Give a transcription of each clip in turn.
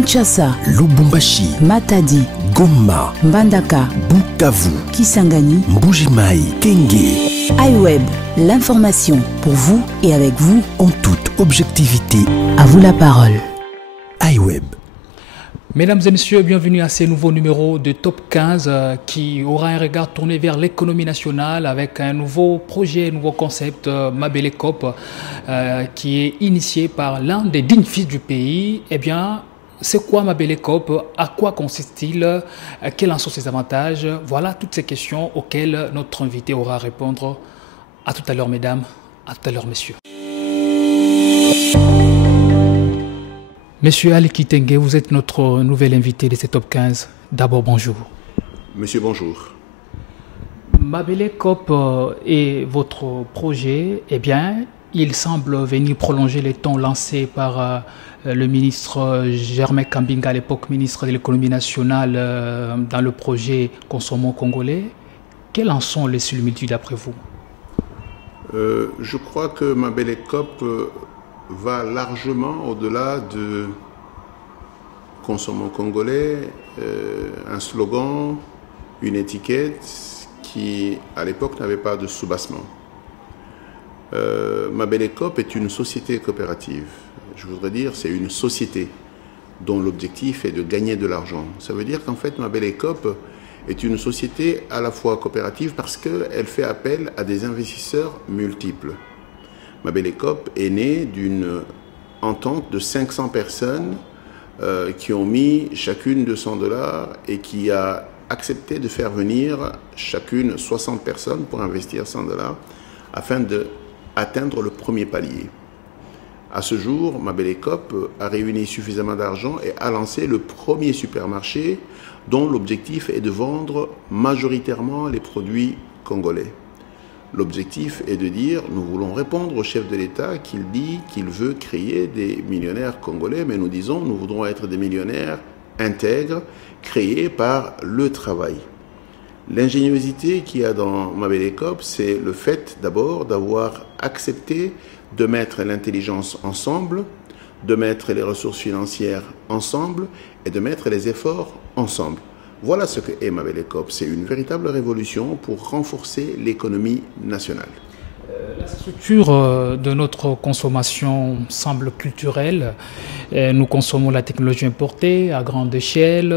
Kinshasa, Lubumbashi, Matadi, Goma, Mbandaka, Bukavu, Kisangani, Mbujimai, Kenge. iWeb, l'information pour vous et avec vous En toute objectivité. À vous la parole. iWeb. Mesdames et messieurs, bienvenue à ce nouveau numéro de Top 15 qui aura un regard tourné vers l'économie nationale avec un nouveau projet, un nouveau concept, Mabele COP, qui est initié par l'un des dignes fils du pays. Eh bien, c'est quoi Mabele COP? À quoi consiste-t-il? Quels en sont ses avantages? Voilà toutes ces questions auxquelles notre invité aura à répondre. À tout à l'heure, mesdames. À tout à l'heure, messieurs. Monsieur Ali Kitenge, vous êtes notre nouvel invité de ce Top 15. D'abord, bonjour. Monsieur, bonjour. Mabele COP et votre projet, eh bien, il semble venir prolonger les temps lancés par le ministre Germain Kambinga, à l'époque ministre de l'économie nationale, dans le projet Consommons congolais. Quelles en sont les similitudes d'après vous? Je crois que Mabele COP va largement au-delà de Consommons congolais, un slogan, une étiquette qui, à l'époque, n'avait pas de soubassement. Mabele COP est une société coopérative. Je voudrais dire, c'est une société dont l'objectif est de gagner de l'argent. Ça veut dire qu'en fait, Mabele COP est une société à la fois coopérative parce qu'elle fait appel à des investisseurs multiples. Mabele COP est née d'une entente de 500 personnes qui ont mis chacune $200 et qui a accepté de faire venir chacune 60 personnes pour investir $100 afin d'atteindre le premier palier. À ce jour, Mabele COP a réuni suffisamment d'argent et a lancé le premier supermarché dont l'objectif est de vendre majoritairement les produits congolais. L'objectif est de dire, nous voulons répondre au chef de l'État qu'il dit qu'il veut créer des millionnaires congolais, mais nous disons, nous voudrons être des millionnaires intègres, créés par le travail. L'ingéniosité qu'il y a dans Mabele COP, c'est le fait d'abord d'avoir accepté de mettre l'intelligence ensemble, de mettre les ressources financières ensemble et de mettre les efforts ensemble. Voilà ce que est Mabele COP. C'est une véritable révolution pour renforcer l'économie nationale. La structure de notre consommation semble culturelle. Nous consommons la technologie importée à grande échelle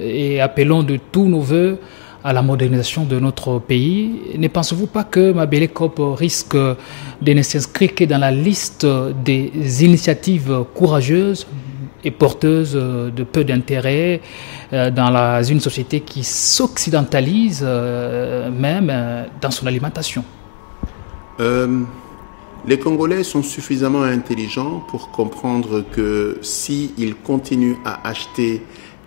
et appelons de tous nos voeux à la modernisation de notre pays. Ne pensez-vous pas que Mabele COP risque de ne s'inscrire que dans la liste des initiatives courageuses et porteuses de peu d'intérêt dans une société qui s'occidentalise même dans son alimentation? Les Congolais sont suffisamment intelligents pour comprendre que s'ils continuent à acheter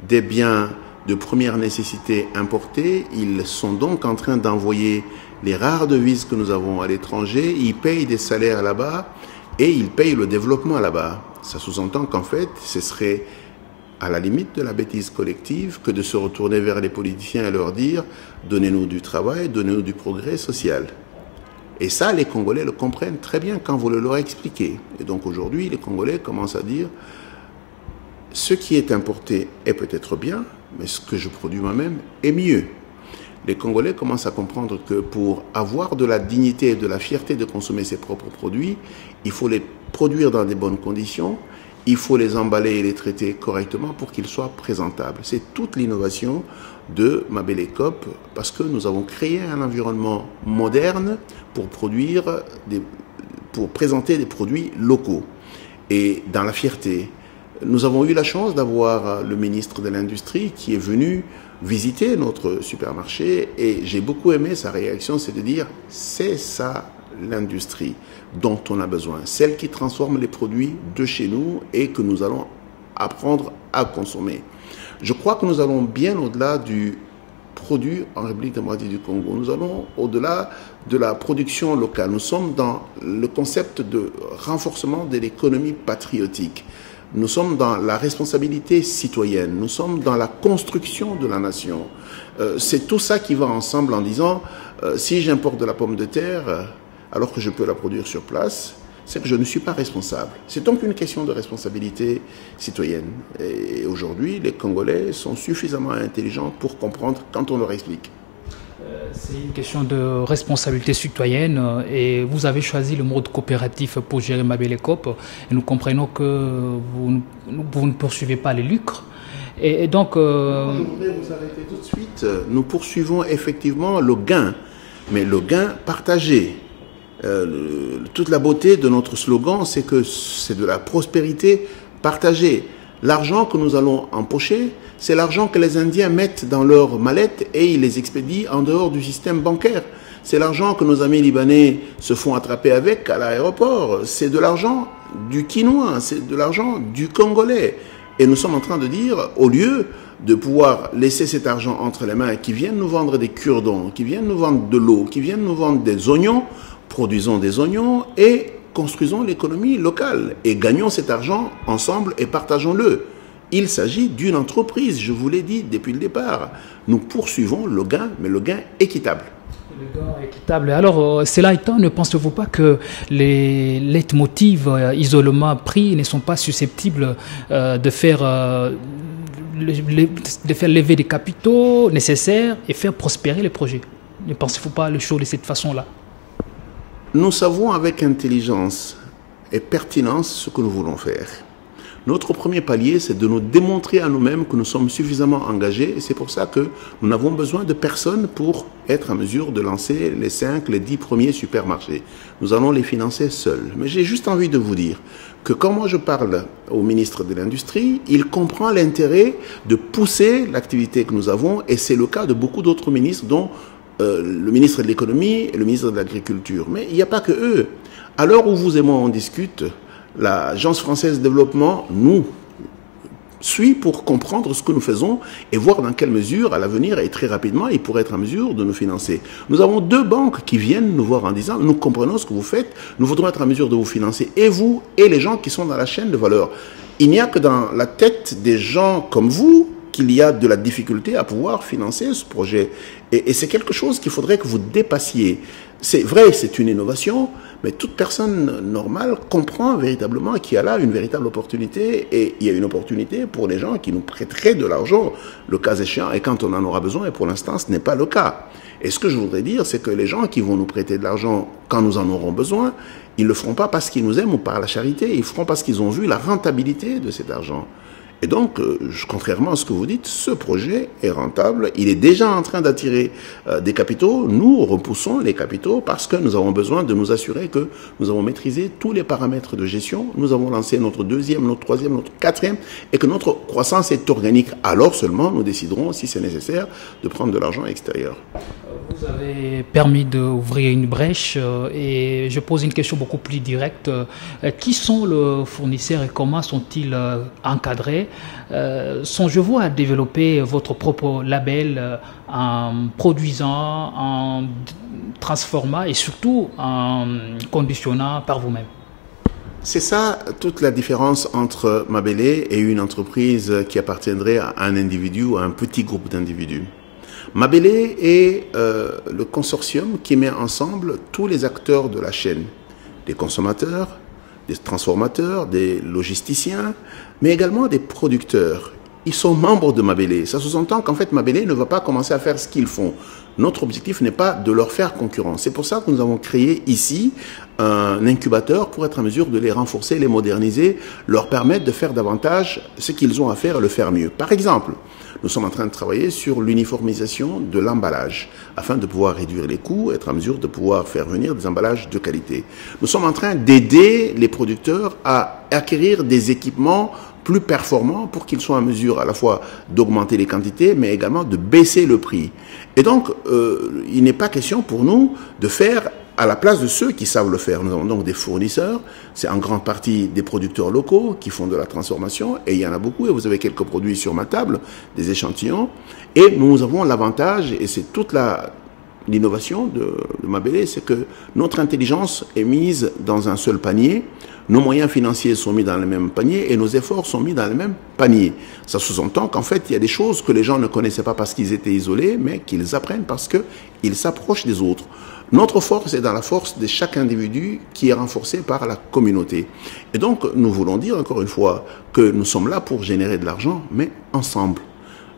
des biens de première nécessité importés, ils sont donc en train d'envoyer les rares devises que nous avons à l'étranger, ils payent des salaires là-bas et ils payent le développement là-bas. Ça sous-entend qu'en fait, ce serait à la limite de la bêtise collective que de se retourner vers les politiciens et leur dire « donnez-nous du travail, donnez-nous du progrès social ». Et ça, les Congolais le comprennent très bien quand vous le leur expliquez. Et donc aujourd'hui, les Congolais commencent à dire « ce qui est importé est peut-être bien, mais ce que je produis moi-même est mieux ». Les Congolais commencent à comprendre que pour avoir de la dignité et de la fierté de consommer ses propres produits, il faut les produire dans des bonnes conditions, il faut les emballer et les traiter correctement pour qu'ils soient présentables. C'est toute l'innovation de Mabele COP parce que nous avons créé un environnement moderne pour présenter des produits locaux et dans la fierté. Nous avons eu la chance d'avoir le ministre de l'Industrie qui est venu visiter notre supermarché et j'ai beaucoup aimé sa réaction, c'est de dire c'est ça l'industrie dont on a besoin, celle qui transforme les produits de chez nous et que nous allons apprendre à consommer. Je crois que nous allons bien au-delà du produit en République démocratique du Congo. Nous allons au-delà de la production locale. Nous sommes dans le concept de renforcement de l'économie patriotique. Nous sommes dans la responsabilité citoyenne. Nous sommes dans la construction de la nation. C'est tout ça qui va ensemble en disant si j'importe de la pomme de terre alors que je peux la produire sur place, c'est que je ne suis pas responsable. C'est donc une question de responsabilité citoyenne. Et aujourd'hui, les Congolais sont suffisamment intelligents pour comprendre quand on leur explique. C'est une question de responsabilité citoyenne et vous avez choisi le mode coopératif pour gérer Mabele Coop. Et nous comprenons que vous ne poursuivez pas les lucres. Et donc... Je voudrais vous arrêter tout de suite. Nous poursuivons effectivement le gain, mais le gain partagé. Toute la beauté de notre slogan, c'est que c'est de la prospérité partagée. L'argent que nous allons empocher, c'est l'argent que les Indiens mettent dans leurs mallettes et ils les expédient en dehors du système bancaire. C'est l'argent que nos amis libanais se font attraper avec à l'aéroport. C'est de l'argent du Quinois, c'est de l'argent du Congolais. Et nous sommes en train de dire, au lieu de pouvoir laisser cet argent entre les mains qui viennent nous vendre des cure-dents, qui viennent nous vendre de l'eau, qui viennent nous vendre des oignons, produisons des oignons et construisons l'économie locale et gagnons cet argent ensemble et partageons-le. Il s'agit d'une entreprise, je vous l'ai dit depuis le départ. Nous poursuivons le gain, mais le gain équitable. Le gain équitable. Alors, cela étant, ne pensez-vous pas que les leitmotivs isolement pris ne sont pas susceptibles de faire lever des capitaux nécessaires et faire prospérer les projets? Ne pensez-vous pas le choses de cette façon-là? Nous savons avec intelligence et pertinence ce que nous voulons faire. Notre premier palier, c'est de nous démontrer à nous-mêmes que nous sommes suffisamment engagés et c'est pour ça que nous n'avons besoin de personne pour être en mesure de lancer les 5, les 10 premiers supermarchés. Nous allons les financer seuls. Mais j'ai juste envie de vous dire que quand moi je parle au ministre de l'Industrie, il comprend l'intérêt de pousser l'activité que nous avons et c'est le cas de beaucoup d'autres ministres dont le ministre de l'économie et le ministre de l'agriculture. Mais il n'y a pas que eux. À l'heure où vous et moi on discute, l'Agence française de développement nous suit pour comprendre ce que nous faisons et voir dans quelle mesure, à l'avenir et très rapidement, ils pourraient être en mesure de nous financer. Nous avons 2 banques qui viennent nous voir en disant « Nous comprenons ce que vous faites, nous voudrons être en mesure de vous financer, et vous, et les gens qui sont dans la chaîne de valeur. » Il n'y a que dans la tête des gens comme vous qu'il y a de la difficulté à pouvoir financer ce projet. Et c'est quelque chose qu'il faudrait que vous dépassiez. C'est vrai, c'est une innovation, mais toute personne normale comprend véritablement qu'il y a là une véritable opportunité et il y a une opportunité pour les gens qui nous prêteraient de l'argent, le cas échéant, et quand on en aura besoin, et pour l'instant, ce n'est pas le cas. Et ce que je voudrais dire, c'est que les gens qui vont nous prêter de l'argent quand nous en aurons besoin, ils ne le feront pas parce qu'ils nous aiment ou par la charité, ils le feront parce qu'ils ont vu la rentabilité de cet argent. Et donc, contrairement à ce que vous dites, ce projet est rentable. Il est déjà en train d'attirer des capitaux. Nous repoussons les capitaux parce que nous avons besoin de nous assurer que nous avons maîtrisé tous les paramètres de gestion. Nous avons lancé notre 2e, notre 3e, notre 4e et que notre croissance est organique. Alors seulement, nous déciderons, si c'est nécessaire, de prendre de l'argent extérieur. Vous avez permis d'ouvrir une brèche et je pose une question beaucoup plus directe. Qui sont les fournisseurs et comment sont-ils encadrés? Songez-vous à développer votre propre label en produisant, en transformant et surtout en conditionnant par vous-même? C'est ça toute la différence entre Mabele et une entreprise qui appartiendrait à un individu ou à un petit groupe d'individus. Mabele est le consortium qui met ensemble tous les acteurs de la chaîne, des consommateurs, des transformateurs, des logisticiens, mais également des producteurs. Ils sont membres de Mabele. Ça sous-entend qu'en fait Mabele ne va pas commencer à faire ce qu'ils font. Notre objectif n'est pas de leur faire concurrence. C'est pour ça que nous avons créé ici un incubateur pour être en mesure de les renforcer, les moderniser, leur permettre de faire davantage ce qu'ils ont à faire et le faire mieux. Par exemple, nous sommes en train de travailler sur l'uniformisation de l'emballage afin de pouvoir réduire les coûts, être en mesure de pouvoir faire venir des emballages de qualité. Nous sommes en train d'aider les producteurs à acquérir des équipements plus performants pour qu'ils soient en mesure à la fois d'augmenter les quantités mais également de baisser le prix. Et donc, il n'est pas question pour nous de faire à la place de ceux qui savent le faire. Nous avons donc des fournisseurs, c'est en grande partie des producteurs locaux qui font de la transformation, et il y en a beaucoup, et vous avez quelques produits sur ma table, des échantillons, et nous avons l'avantage, et c'est toute l'innovation de Mabele, c'est que notre intelligence est mise dans un seul panier, nos moyens financiers sont mis dans le même panier et nos efforts sont mis dans le même panier. Ça sous-entend qu'en fait, il y a des choses que les gens ne connaissaient pas parce qu'ils étaient isolés, mais qu'ils apprennent parce qu'ils s'approchent des autres. Notre force est dans la force de chaque individu qui est renforcée par la communauté. Et donc, nous voulons dire encore une fois que nous sommes là pour générer de l'argent, mais ensemble.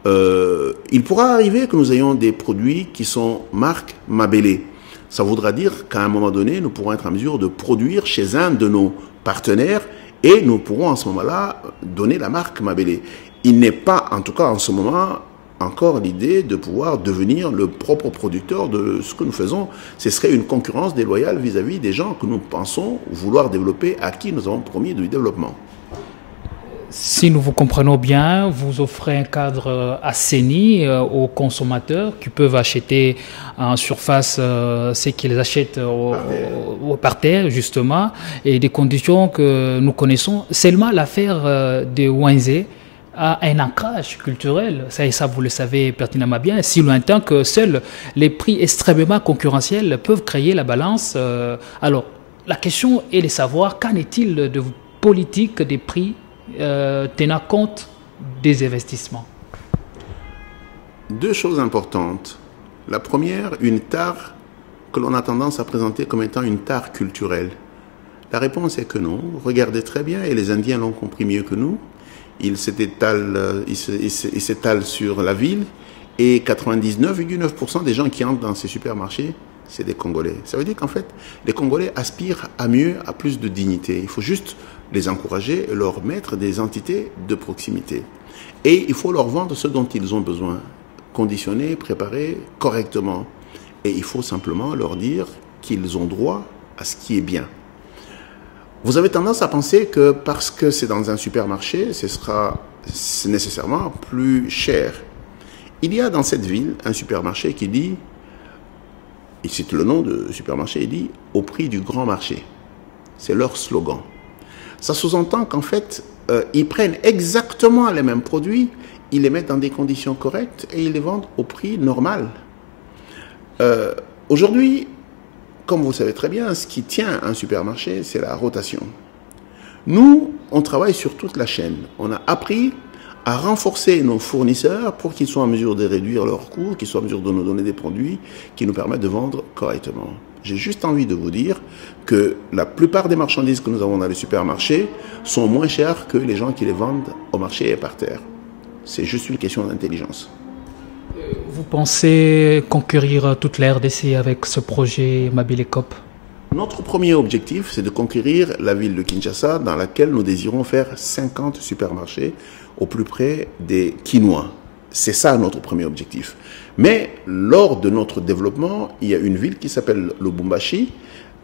Il pourra arriver que nous ayons des produits qui sont marque Mabélé. Ça voudra dire qu'à un moment donné, nous pourrons être en mesure de produire chez un de nos partenaires et nous pourrons en ce moment-là donner la marque Mabélé. Il n'est pas, en tout cas en ce moment, encore l'idée de pouvoir devenir le propre producteur de ce que nous faisons. Ce serait une concurrence déloyale vis-à-vis des gens que nous pensons vouloir développer, à qui nous avons promis du développement. Si nous vous comprenons bien, vous offrez un cadre assaini aux consommateurs qui peuvent acheter en surface ce qu'ils achètent au parterre, justement, et des conditions que nous connaissons. Seulement l'affaire de Wanzé a un ancrage culturel, ça vous le savez pertinemment bien, si lointain que seuls les prix extrêmement concurrentiels peuvent créer la balance. Alors, la question est de savoir qu'en est-il de vos politiques des prix tenant compte des investissements? Deux choses importantes. La première, une tare que l'on a tendance à présenter comme étant une tare culturelle. La réponse est que non. Regardez très bien, et les Indiens l'ont compris mieux que nous. Il s'étale sur la ville et 99,9% des gens qui entrent dans ces supermarchés, c'est des Congolais. Ça veut dire qu'en fait, les Congolais aspirent à mieux, à plus de dignité. Il faut juste les encourager et leur mettre des entités de proximité. Et il faut leur vendre ce dont ils ont besoin, conditionner, préparer correctement. Et il faut simplement leur dire qu'ils ont droit à ce qui est bien. Vous avez tendance à penser que parce que c'est dans un supermarché, c'est nécessairement plus cher. Il y a dans cette ville un supermarché qui dit, il cite le nom de supermarché, il dit « au prix du grand marché ». C'est leur slogan. Ça sous-entend qu'en fait, ils prennent exactement les mêmes produits, ils les mettent dans des conditions correctes et ils les vendent au prix normal. Aujourd'hui, comme vous le savez très bien, ce qui tient un supermarché, c'est la rotation. Nous, on travaille sur toute la chaîne. On a appris à renforcer nos fournisseurs pour qu'ils soient en mesure de réduire leurs coûts, qu'ils soient en mesure de nous donner des produits qui nous permettent de vendre correctement. J'ai juste envie de vous dire que la plupart des marchandises que nous avons dans les supermarchés sont moins chères que les gens qui les vendent au marché et par terre. C'est juste une question d'intelligence. Vous pensez conquérir toute la RDC avec ce projet Mabélé Coop? Notre premier objectif, c'est de conquérir la ville de Kinshasa, dans laquelle nous désirons faire 50 supermarchés au plus près des Kinois. C'est ça notre premier objectif. Mais lors de notre développement, il y a une ville qui s'appelle Lubumbashi,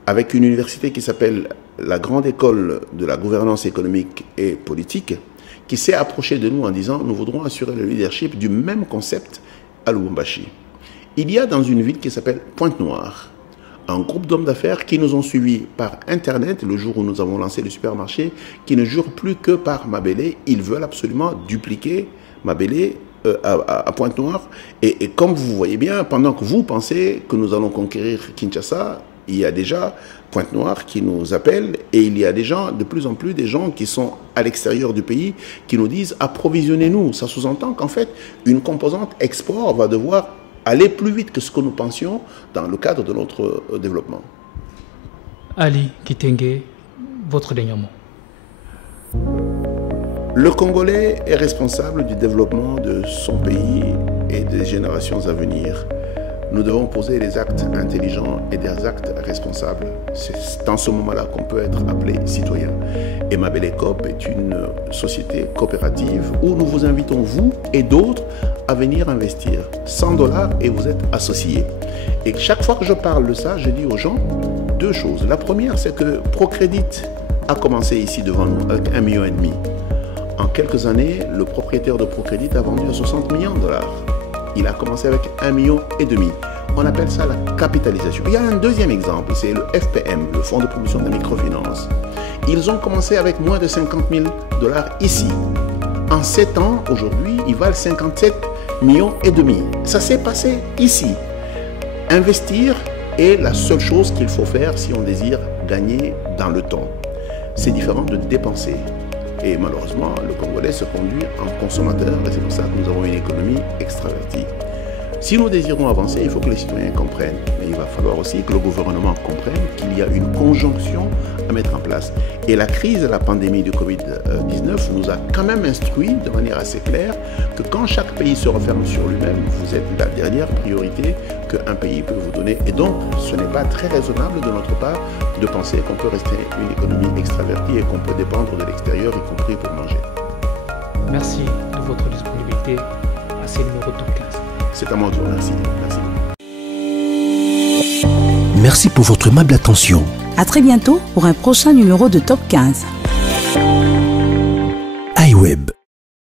avec une université qui s'appelle la Grande École de la Gouvernance économique et politique, qui s'est approchée de nous en disant « nous voudrons assurer le leadership du même concept à Lubumbashi ». Il y a dans une ville qui s'appelle Pointe-Noire un groupe d'hommes d'affaires qui nous ont suivis par Internet le jour où nous avons lancé le supermarché, qui ne jurent plus que par Mabélé. Ils veulent absolument dupliquer Mabélé à Pointe-Noire. Et comme vous voyez bien, pendant que vous pensez que nous allons conquérir Kinshasa, il y a déjà Pointe-Noire qui nous appelle et il y a des gens, de plus en plus des gens qui sont à l'extérieur du pays qui nous disent approvisionnez-nous. Ça sous-entend qu'en fait, une composante export va devoir aller plus vite que ce que nous pensions dans le cadre de notre développement. Ali Kitenge, votre dernier mot. Le Congolais est responsable du développement de son pays et des générations à venir. Nous devons poser des actes intelligents et des actes responsables. C'est dans ce moment-là qu'on peut être appelé citoyen. Et Mabélé Coop est une société coopérative où nous vous invitons, vous et d'autres, à venir investir 100 $, et vous êtes associés. Et chaque fois que je parle de ça, je dis aux gens deux choses. La première, c'est que Procrédit a commencé ici devant nous avec 1,5 million. En quelques années, le propriétaire de Procrédit a vendu à 60 millions $. Il a commencé avec 1,5 million. On appelle ça la capitalisation. Il y a un deuxième exemple, c'est le FPM, le Fonds de promotion de la microfinance. Ils ont commencé avec moins de 50 000 $ ici. En 7 ans, aujourd'hui, ils valent 57,5 millions. Ça s'est passé ici. Investir est la seule chose qu'il faut faire si on désire gagner dans le temps. C'est différent de dépenser. Et malheureusement, le Congolais se conduit en consommateur et c'est pour ça que nous avons une économie extravertie. Si nous désirons avancer, il faut que les citoyens comprennent. Mais il va falloir aussi que le gouvernement comprenne qu'il y a une conjonction à mettre en place. Et la crise de la pandémie du Covid-19 nous a quand même instruit de manière assez claire que quand chaque pays se referme sur lui-même, vous êtes la dernière priorité qu'un pays peut vous donner. Et donc, ce n'est pas très raisonnable de notre part de penser qu'on peut rester une économie extravertie et qu'on peut dépendre de l'extérieur, y compris pour manger. Merci de votre disponibilité à ces numéros Top 15. C'est à moi de vous remercier. Merci. Merci pour votre aimable attention. À très bientôt pour un prochain numéro de Top 15. iWeb.